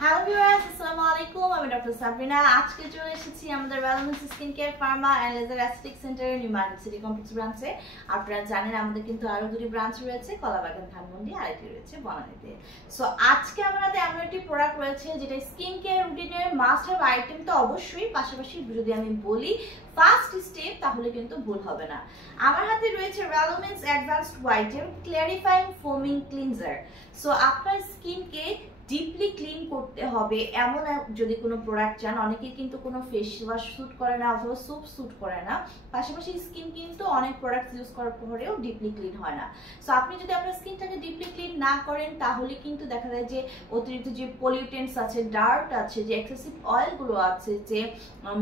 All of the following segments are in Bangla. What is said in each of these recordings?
হ্যালো ভিউয়ার্স, আসসালামু আলাইকুম। আমি ডক্টর সাবরিনা। আজকে চলে এসেছি আমাদের wellness skin care pharma and laser aesthetic সেন্টারের নিউ মার্কেট সিটি কমপ্লেক্স ব্রাঞ্চে। আপনারা জানেন আমাদের কিন্তু আরো দুটি ব্রাঞ্চ রয়েছে, কলাবাগান, ধানমন্ডি, আর একটি রয়েছে বনানীতে। সো আজকে আমাদের এমন একটি প্রোডাক্ট রয়েছে যেটা স্কিন কেয়ার রুটিনের মাস্ট হ্যাভ আইটেম তো অবশ্যই, পাশাপাশি যদি আমি বলি ফার্স্ট স্টেপ তাহলে কিন্তু ভুল হবে না। আমার হাতে রয়েছে রেলোমেন্স advanced whiten clarifying ফোমিং cleanser. So আপনার স্কিনকে ডিপলি ক্লিন করতে হবে এমন যদি কোনো প্রোডাক্ট চান, অনেকেই কিন্তু কোনো ফেস ওয়াশ স্যুট করে না অথবা সোপ স্যুট করে না, পাশাপাশি স্কিন কিন্তু অনেক প্রোডাক্ট ইউজ করার পরেও ডিপলি ক্লিন হয় না। সো আপনি যদি আপনার স্কিনটাকে ডিপলি ক্লিন না করেন তাহলে কিন্তু দেখা যায় যে অতিরিক্ত যে পলিউটেন্টস আছে, ডার্ট আছে, যে এক্সেসিভ অয়েলগুলো আছে, যে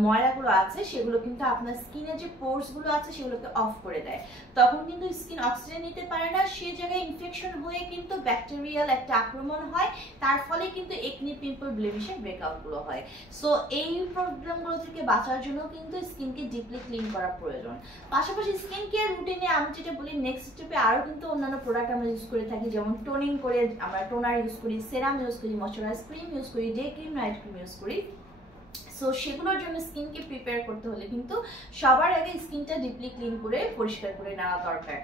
ময়লাগুলো আছে, সেগুলো কিন্তু আপনার স্কিনের যে পোর্সগুলো আছে সেগুলোকে অফ করে দেয়। তখন কিন্তু স্কিন অক্সিজেন নিতে পারে না, সেই জায়গায় ইনফেকশন হয়ে কিন্তু ব্যাকটেরিয়াল একটা আক্রমণ হয়, তার ফলে কিন্তু একনি, পিম্পল, ব্লেমিশের ব্রেকআউট গুলো হয়। সো এই প্রবলেমগুলো থেকে বাঁচার জন্য কিন্তু স্কিনকে ডিপলি ক্লিন করা প্রয়োজন। পাশাপাশি স্কিন কেয়ার রুটিনে আমি যেটা বলি, নেক্সট স্টেপে আরো কিন্তু অন্যান্য প্রোডাক্ট আমরা ইউজ করে থাকি, যেমন টোনিং করে আমরা টোনার ইউজ করি, সেরাম ইউজ করি, ময়শ্চারাইজ ক্রিম ইউজ করি, day cream, night cream use করি। সো সেগুলোর জন্য স্কিনকে প্রিপেয়ার করতে হলে কিন্তু সবার আগে স্কিনটা ডিপলি ক্লিন করে পরিষ্কার করে নেওয়া দরকার।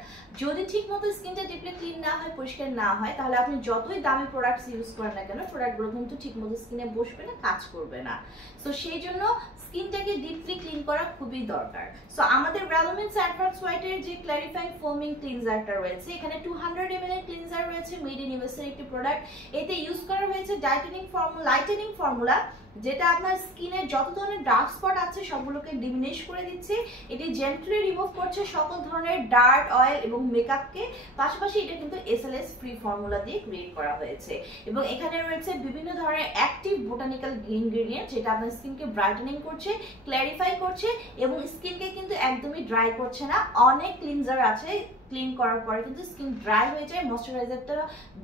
যদি ঠিক মতো স্কিনটা ডিপলি ক্লিন না হয়, পরিষ্কার না হয়, তাহলে আপনি যতই দামি প্রোডাক্টস ইউজ করেন না কেন, প্রোডাক্টগুলো কিন্তু ঠিক মতো স্কিনে বসবে না, কাজ করবে না। সো সেই জন্য স্কিনটাকে ডিপলি ক্লিন করা খুবই দরকার। সো আমাদের রেলোমেন্স অ্যাডভান্স হোয়াইটের যে ক্ল্যারিফাইং ফোমিং ক্লিনজারটা রয়েছে, এখানে 200 ml এর ক্লিনজার রয়েছে, মেড ইন ইউএসএ একটি প্রোডাক্ট। এতে ইউজ করা হয়েছে লাইটেনিং ফর্মুলা, যেটা আপনার স্কিনের যত ধরনের ডার্ক স্পট আছে সবগুলোকে ডিমিনিশ করে দিচ্ছে। এটি জেন্টলি রিমুভ করছে সকল ধরনের ডার্ট, অয়েল এবং মেকআপকে। পাশাপাশি এটা কিন্তু এসএলএস ফ্রি ফর্মুলা দিয়ে ক্রিয়েট করা হয়েছে, এবং এখানে রয়েছে বিভিন্ন ধরনের অ্যাক্টিভ বোটানিক্যাল ইনগ্রেডিয়েন্ট, যেটা আপনার স্কিনকে ব্রাইটেনিং করছে, ক্ল্যারিফাই করছে, এবং স্কিনকে কিন্তু একদমই ড্রাই করছে না। অনেক ক্লিনজার আছে ক্লিন করার পরে কিন্তু স্কিন ড্রাই হয়ে যায়, ময়শ্চারাইজারটা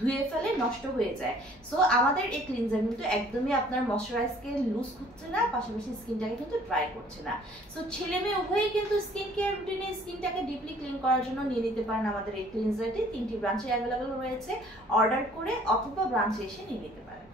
ধুয়ে ফেলে, নষ্ট হয়ে যায়। সো আমাদের এই ক্লিনজার কিন্তু একদমই আপনার ময়শ্চারাইজকে লুজ করছে না, পাশাপাশি স্কিনটাকে কিন্তু ড্রাই করছে না। সো ছেলে মেয়ে উভয়ই কিন্তু স্কিন কেয়ার রুটিনে স্কিনটাকে ডিপলি ক্লিন করার জন্য নিয়ে নিতে পারেন আমাদের এই ক্লিনজারটি। 3টি ব্রাঞ্চে অ্যাভেলেবেল রয়েছে, অর্ডার করে অথবা ব্রাঞ্চে এসে নিয়ে নিতে পারেন।